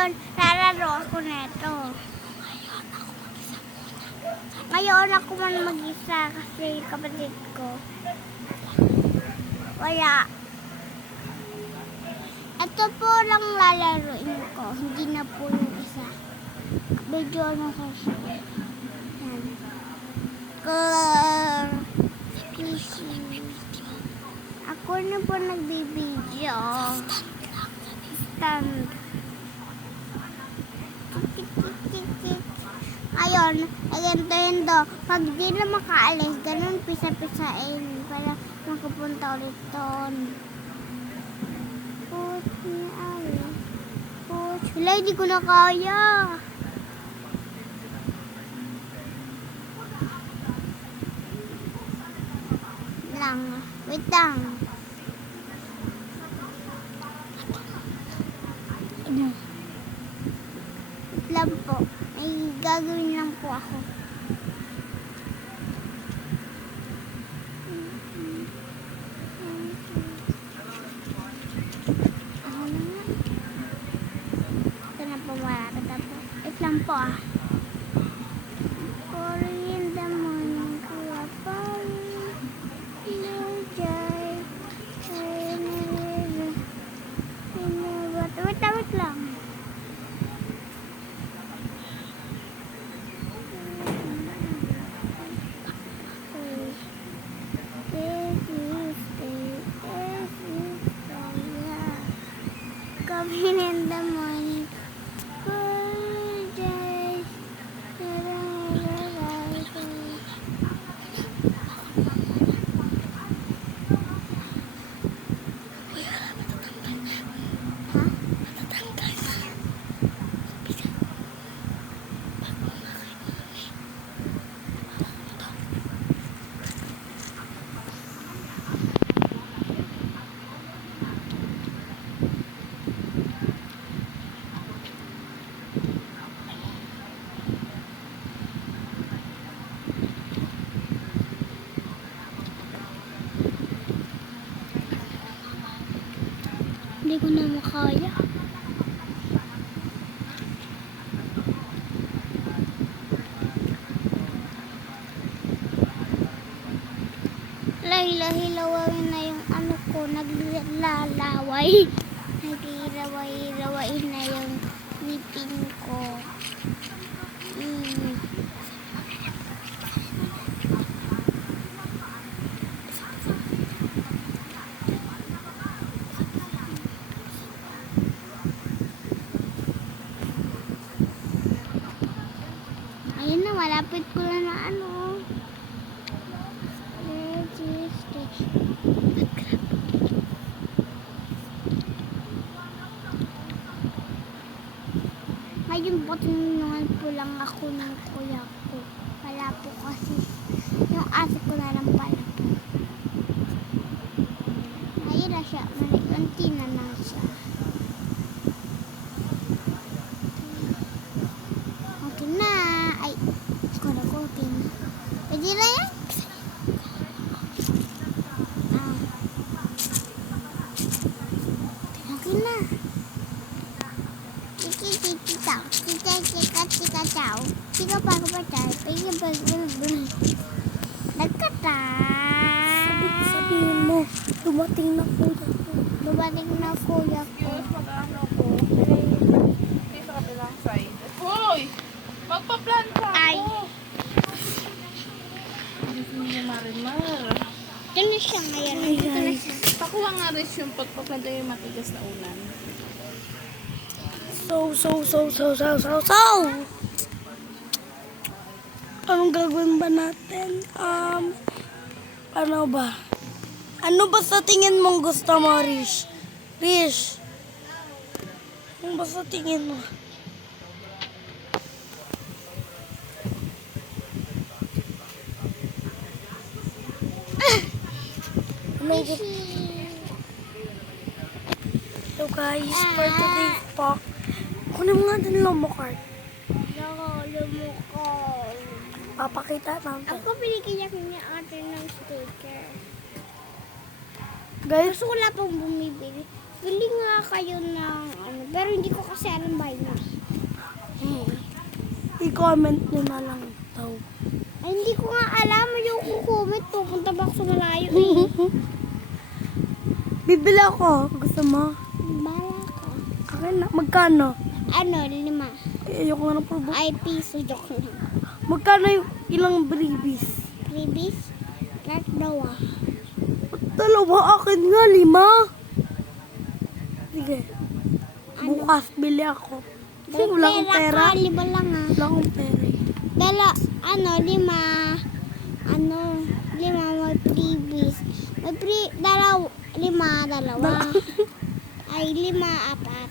Ngayon, lalaro ako neto. Ngayon ako man mag-isa kasi kapatid ko. Wala. Ito po lang lalaroin ko. Hindi na po yung isa. Medyo ano kasi. Yan. Ako na po nagbibideo. Stand. Ngayon, ganito. Pag di na makaalis, ganun pisa-pisain para makapunta ulit doon. Wala, hindi ko na kaya. Wait lang. Wait lang po. May gagawin lang po ako. Ito na po, malapit na po. Wait lang po ah. Wait lang. Coming in the morning. Hindi ko na makaya. Hilawin na yung ano ko, naglalaway. Naglilaway na yung ngipin ko. Ayun na, malapit ko na ano. Ngayon po, tinunungan po lang ako ng kuya ko. Wala po kasi yung ate ko na lang pala po. Ngayon na siya, unti na lang siya. Okay na. Ay, okay na. Pwede na yan? Okay na. Chika pa ko pa tayo. Sabihin mo, dumating na kuya ko. Dumating na kuya ko. Mag-ano ko. Hindi sa kabilang side. Hoy! Magpa-planta Ay. ako. Hindi niya marimar. Ito na siya ngayon. Ito na siya. Pakuha nga rin yung pagpaplanta yung matigas na ulan. So. Anong gagawin ba natin? Ano ba? Ano ba sa tingin mong gusto mo, Rish? Rish? Ano ba sa tingin mo? Anong gusto? So guys, for today's talk, kunin mo nga din lumukart. Lumukol. Papakita natin. Ako binigyan niya ate ng sticker. Guys, Gusto ko lang pong bumibili. Bili nga kayo ng ano Pero hindi ko kasi alam binary. I-comment nyo na lang daw. Ay, hindi ko nga alam. Yung comment, pupunta ba ako sa malayo eh. Bibili ako. Gusto mo? Bala ka. Akin na. Magkano? Ano, 5. Ayoko nga ng probo. Ay, piso. Joke lang. Magkano yung ilang freebies? Freebies? Lahat daw ah. Dalawa, akin nga, 5. Sige. Bukas, bili ako. Kasi wala akong pera. Ka, 5 lang ah. Wala akong pera eh. 5. May freebies. May dalawa. 5. Ay, 5, 4.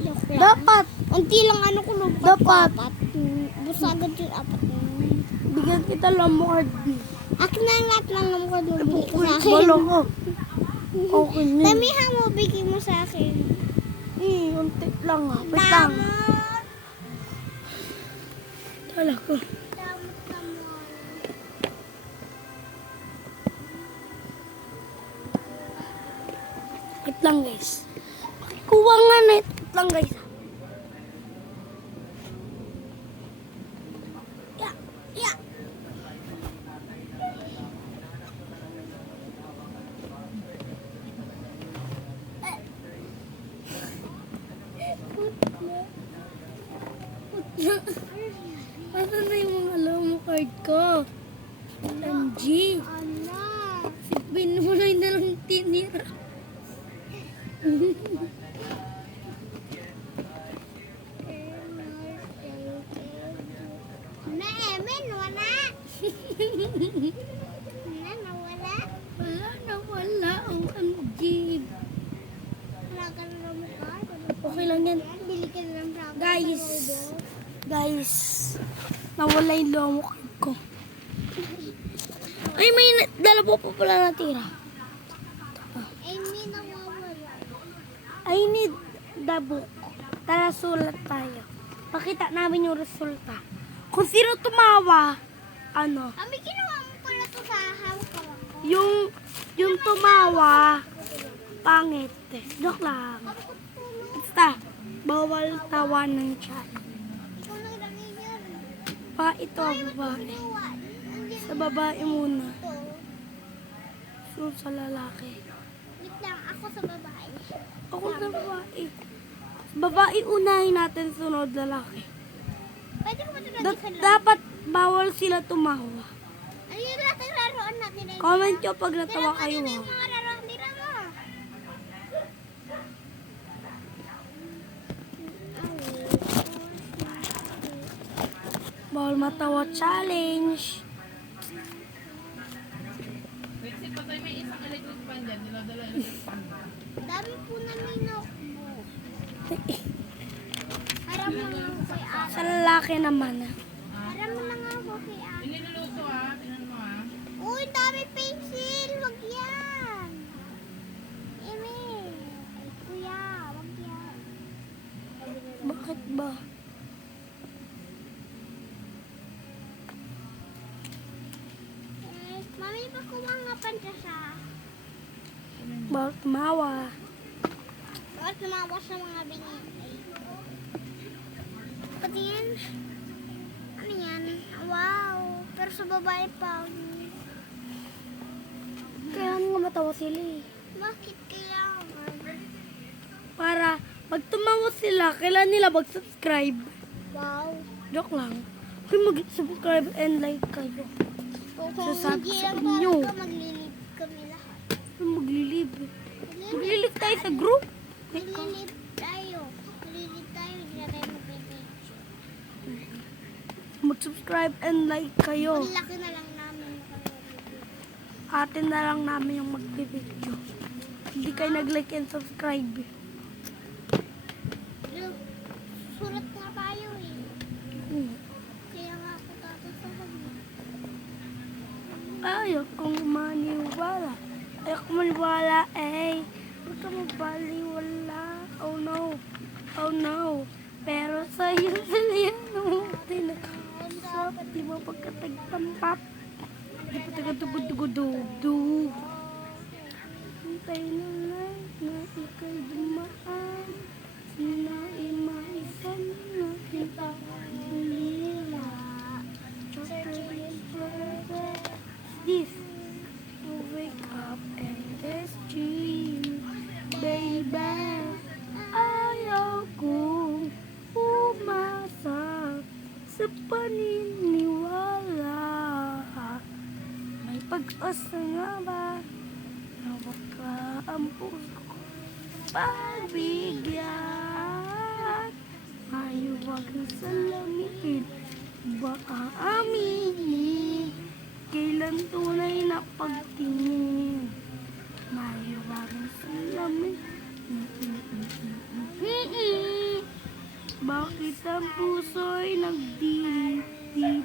Joke lang. Dapat. Unti lang ano ko lumpat. Dapat. 4. Busa agad yung 4. Bigyan kita lang mo card B. Akin na lahat lang ng ko bigay ko sa akin. Balo ko. Okay na. Damihan mo, bigay mo sa akin. Unti lang ah. Wait lang. Damot. Wala ko. Damot naman. Wait lang guys. Kuha nga net. Wait lang guys. Ya, ya. Ano na yung mga lomo card ko? MG. Ano? Sipin mo na lang tinira. Emin, wala. Nawala. Wala na wala ang MG. Wala ka na ng mukha. Okay lang yan. Bili ka na ng ramen. Guys. Guys. Nawala yung lomo card ko. Ay, may dala po pala natira. Emin, nawawala. I need the book. Tara, sulat tayo. Pakita namin yung resulta. Kung sino tumawa, ano, Ami, ginawa mo pala to sa hawak ko. yung tumawa, pangit. Joke lang. Basta, bawal tawa ng chat. Ikaw lang namin yun. Pa, ito, babae. Sa babae muna. Ito. So, sa lalaki. Wait lang, ako sa babae. Ako sa babae. Sa babae, unahin natin, sunod lalaki. Pwede ko ba ito Dapat bawal sila tumawa. Ano yung lahat ng laruan natin? Comment nyo pag natawa kayo. Ano Ha? yung mga laruan nila mo? Bawal matawa challenge. Wait, si Patay may isang electric fan dyan. Dinadala electric fan. Dami po na minokbo. Harap lang ako kay ate. Sa lalaki naman. Harap lang ako kay ate. Niluluto ah. Tingnan mo ah. Uy, dami pencil. Wag yan. Emil. Ay, kuya. Wag yan. Bakit ba? Mami, pakuha nga panta sa... Bawal tumawa. Bakit tumawa sa mga binigay? Patingin. Ano yan? Wow. Pero sa babae pa. Kaya nga matawa sila eh. Bakit kaya? Para pag tumawa sila, kailan nila mag-subscribe. Wow. Joke lang. Kung mag-subscribe and like kayo. Kung Sasabi hindi sa lang inyo. talaga, maglilip kami lahat. Kung maglilib. Maglilib tayo sa group. Maglilip tayo. Maglilip tayo. Hindi na tayo magbibidyo. Mag-subscribe and like kayo. Ang laki na lang namin. Atin na lang namin yung magbibideo. Hindi kayo nag-like and subscribe. Look, sulat nga tayo eh. Kaya nga ako tatasahan. Ayaw kong maniwala. Ayaw kong maniwala eh. Huwag ka mabaliwala. Oh no. Oh no. Pero sa'yo sa'yo natin. Sa di mo pagkatagtampap. Di pa tagatugod-tugod-dug. Hintay na lang na ika'y dumaan. puso ko pagbigyan. Mayuwag ang salamin, baka aminin, kailan tunay na pagtingin. Mayuwag ang salamin. Bakit ang puso'y nagdidip?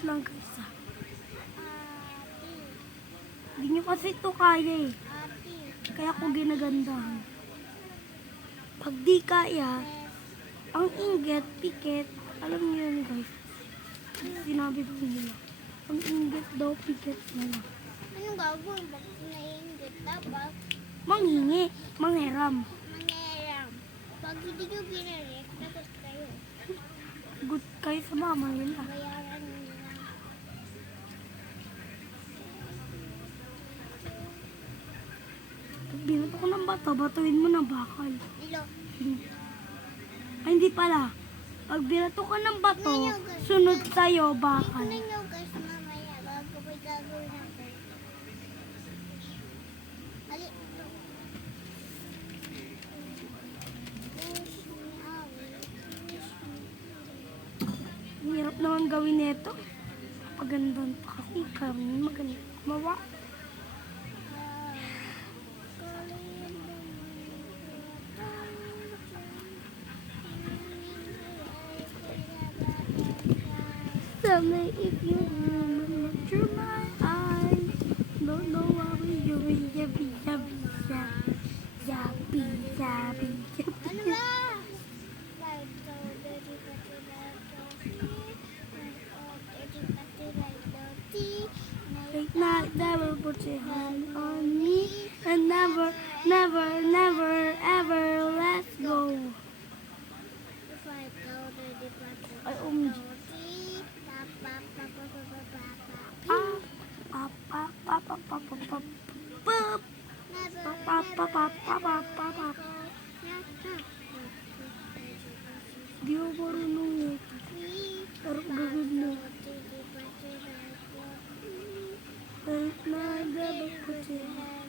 Lang guys ah. Hindi nyo kasi ito kaya eh. Kaya ko ginagandahan. Pag di kaya, ang inggit, pikit, alam niyo yun guys. Sinabi ko nila. Ang inggit daw, pikit na lang. Anong gagawin? Bakit naiingit? Dapat Manghingi, manghiram. mangyayam. Pag hindi nyo binalik, dapat kayo. Good kayo sa mama nila. Bayaran nyo lang. Pag binato ko ng bato, batuin mo ng bakal. Ilo. Ay, hindi pala. Pag binato ka ng bato, sunod sa'yo, bakal. Tingnan nyo guys mamaya bago may gagawin ako. Ali. Push me away. Ang hirap naman gawin nito. Pagandang pa kasi kami maganda gumawa. Someday if you remember through my eyes, don't know why we yabby yabby yabby yabby yabby Ano yabby. ba? Like so dirty pati like dirty. Dirty pati like dirty. Late night, never put your hand on me, and never, never, never, ever let's go. If I go dirty pati Ay, dirty. Pa pa pa pa pa pa pa. Pop, pop, pop, pop, pop, pop, pop, pop. Never, Pop, pop, pop, pop, pop, pop, pop. Di ko marunong eh. Pero gagawin na. Late night, never put your hand.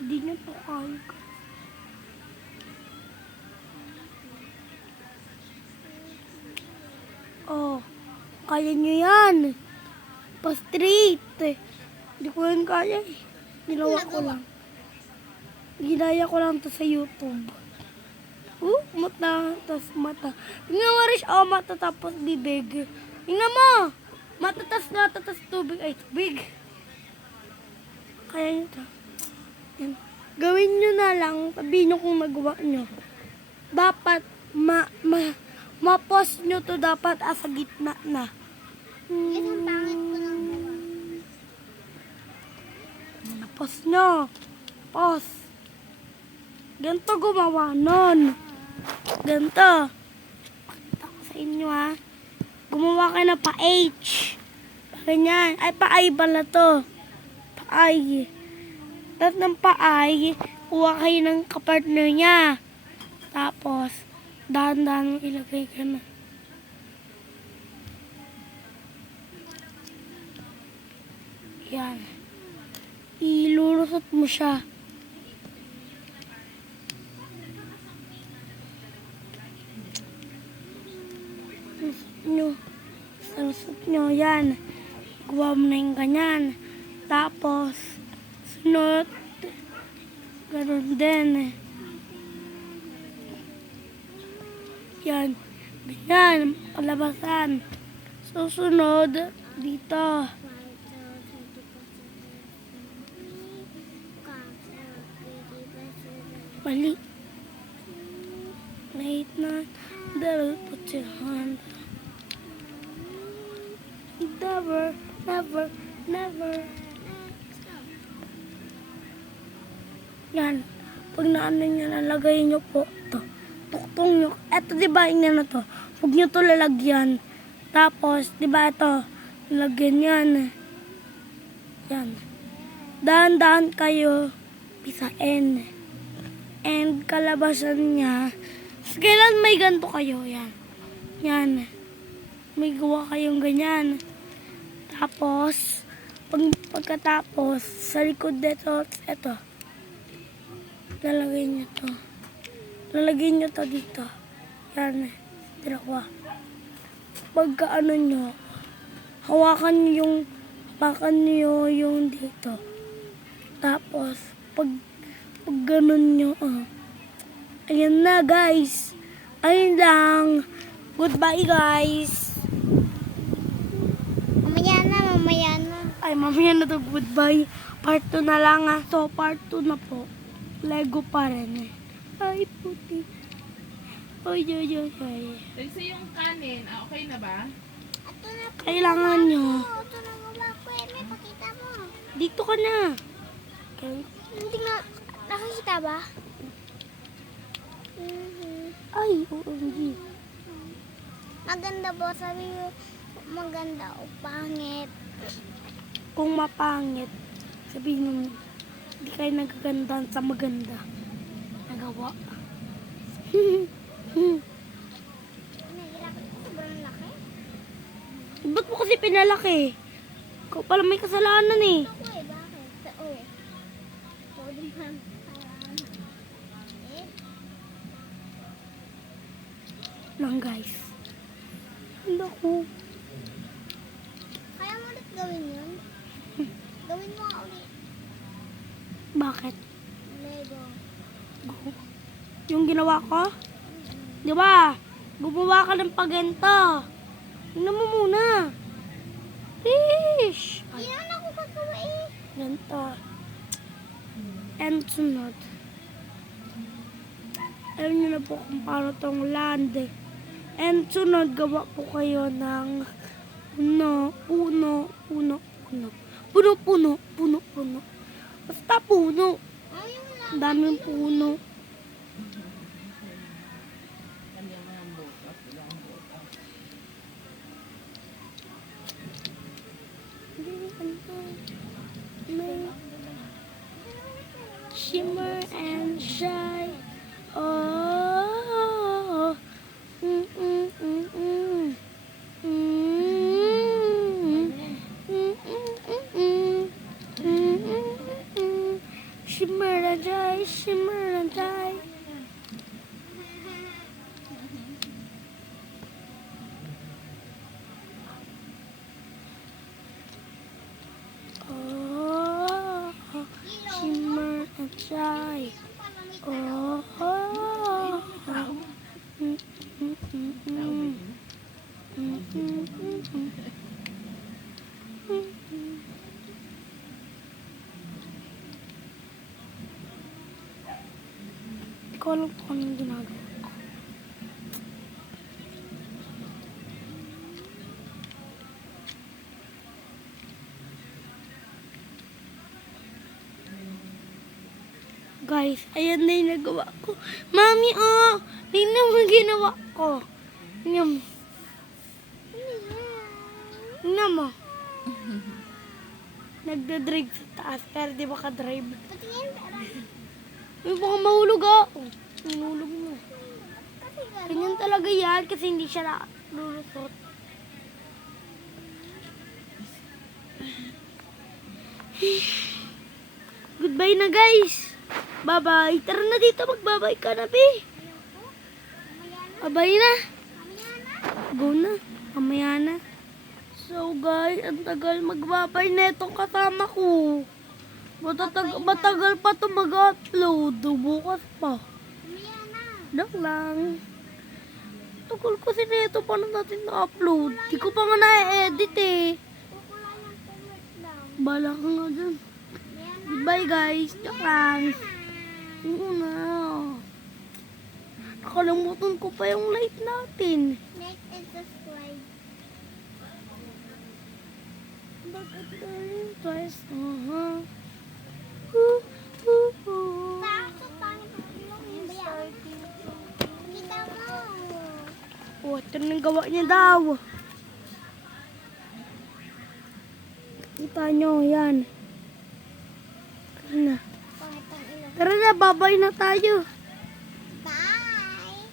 Hindi niyo po kaya. Oh, kaya niyo yan. Pa-straight. Hindi ko yan kaya eh. Nilawa ko lang. Ginaya ko lang to sa YouTube. Mata, tas mata. Tingnan mo rin siya, mata tapos bibig. Tingnan mo! Mata tas tubig. Ay, tubig. Kaya nyo to. Yan. Gawin nyo na lang, sabihin nyo kung nagawa nyo. Dapat, ma-post nyo to dapat sa gitna na. Isang pangit ko lang naman. Na-post nyo. Post. Ganito gumawa nun. Ganito. Pakita ko sa inyo ha. Gumawa kayo ng pa-H. Ganyan. Ay, pa-I pala to. Pa-I. Tapos ng pa-I, kuha kayo ng kapartner niya. Tapos, dahan-dahan mo ilagay ka na. Yan. Ilulusot mo siya. Salusot nyo, yan. Gawa mo na yung ganyan. Tapos, sunod, ganun din. Yan. Ganyan, kalabasan. Susunod, dito. Mali. Late na. Never put your hand. Never, never, never. Yan. Pag naano nyo, nalagay nyo po ito. Tuktong nyo. Eto, di ba, ingnan na to. Huwag nyo to lalagyan. Tapos, di ba ito, lalagyan yan. Yan. Dahan-dahan kayo pisain. And kalabasan niya. So, kailan may ganito kayo? Yan. Yan. May gawa kayong ganyan. Tapos, pagkatapos, sa likod dito, ito. Lalagay nyo to. Lalagay nyo to dito. Yan. Dalawa. Pagka ano nyo, hawakan nyo yung dito. Tapos, pag ganun nyo, ayan na guys. Ayun lang. Goodbye guys. Mamaya na. Ay, mamaya na to. Goodbye. Part 2 na lang ah. So, part 2 na po. Lego pa rin eh. Ay, puti. Ay. Kasi yung kanin, okay na ba? Ito na po. Kailangan nyo. Ito na nga ko eh. May pakita mo. Dito ka na. Okay. Hindi na. Nakikita ba? Ay, OMG. Maganda po. Sabi ko, maganda o pangit. Kung mapangit, sabihin mo, hindi kayo nagagandaan sa maganda. Nagawa. Nahihirapan ko sobrang laki. Ba't mo kasi pinalaki? Ikaw pala may kasalanan eh. Ito ko eh. Bakit? Pwede man. Lang guys. Hindi ko. Kaya mo ulit gawin yun? Gawin mo nga ulit. Bakit? Lego. Yung ginawa ko? Di ba? Gumawa ka ng pagento. Tingnan mo muna. Fish! Hindi naman ako gagawa eh. Ganito. And sunod. Alam niyo na po kung paano tong land eh. And sunod, gawa po kayo ng puno. Basta puno. Ayun lang. Ang daming puno. Shimmer and shine. Oh. Shimmer and shine, shimmer and shine. Oh, shimmer and shine. Oh, Hindi ko alam kung anong ginagawa ko. Guys, ayan na yung nagawa ko. Mami, oh! Tingnan mo yung ginawa ko. Tingnan mo. Tingnan mo. Nagda-drive sa taas, pero di ba ka-drive? Patingin. May baka mahulog ah. Oh, hinulog mo. Kasi gano'n. Ganyan talaga yan kasi hindi siya nalulusot. Goodbye na guys. Bye-bye. Tara na dito, magbabay ka na, be. Bye-bye na. Go na. Mamaya na. So guys, ang tagal magbabay na itong kasama ko. Matagal pa ito mag-upload. Bukas pa. Mamaya na. Dok lang. Tagal kasi na ito. Paano natin na-upload? Di ko pa nga na-edit eh. Kukulang ng comment lang. Bala ka nga dyan. Mamaya na. Goodbye guys. Dok lang. Oo na. Nakalimutan ko pa yung light natin. Like and subscribe. Bakit twice? Sa akin, pangit Ito na yung gawa niya daw. Kita nyo, yan. Tara na. Pangit ang ilong. Tara na, babay na tayo. Bye!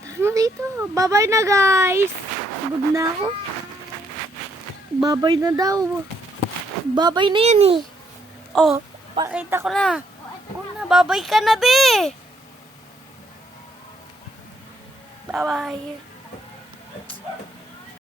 Tara na dito. Babay na, guys. Pagod na ako. Babay na daw. Babay na yan eh. Oh, pakita ko na. Una, babay ka na, be. Bye-bye.